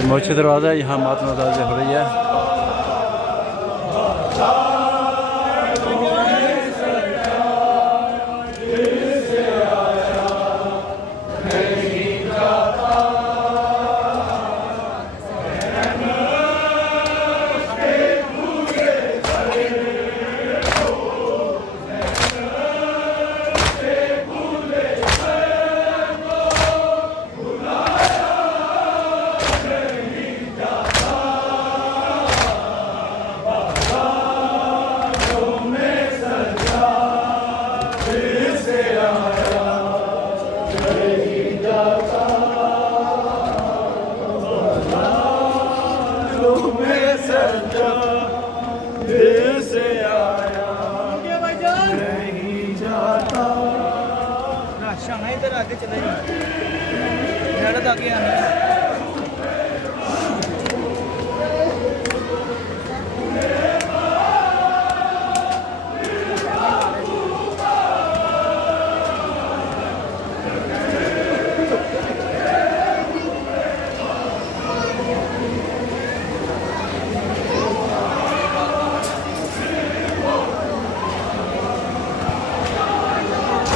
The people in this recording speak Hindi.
ये मोछे दरवाज़ा है, यहाँ मातम अज़ान हो रही है। इधर आगे चले आगे आना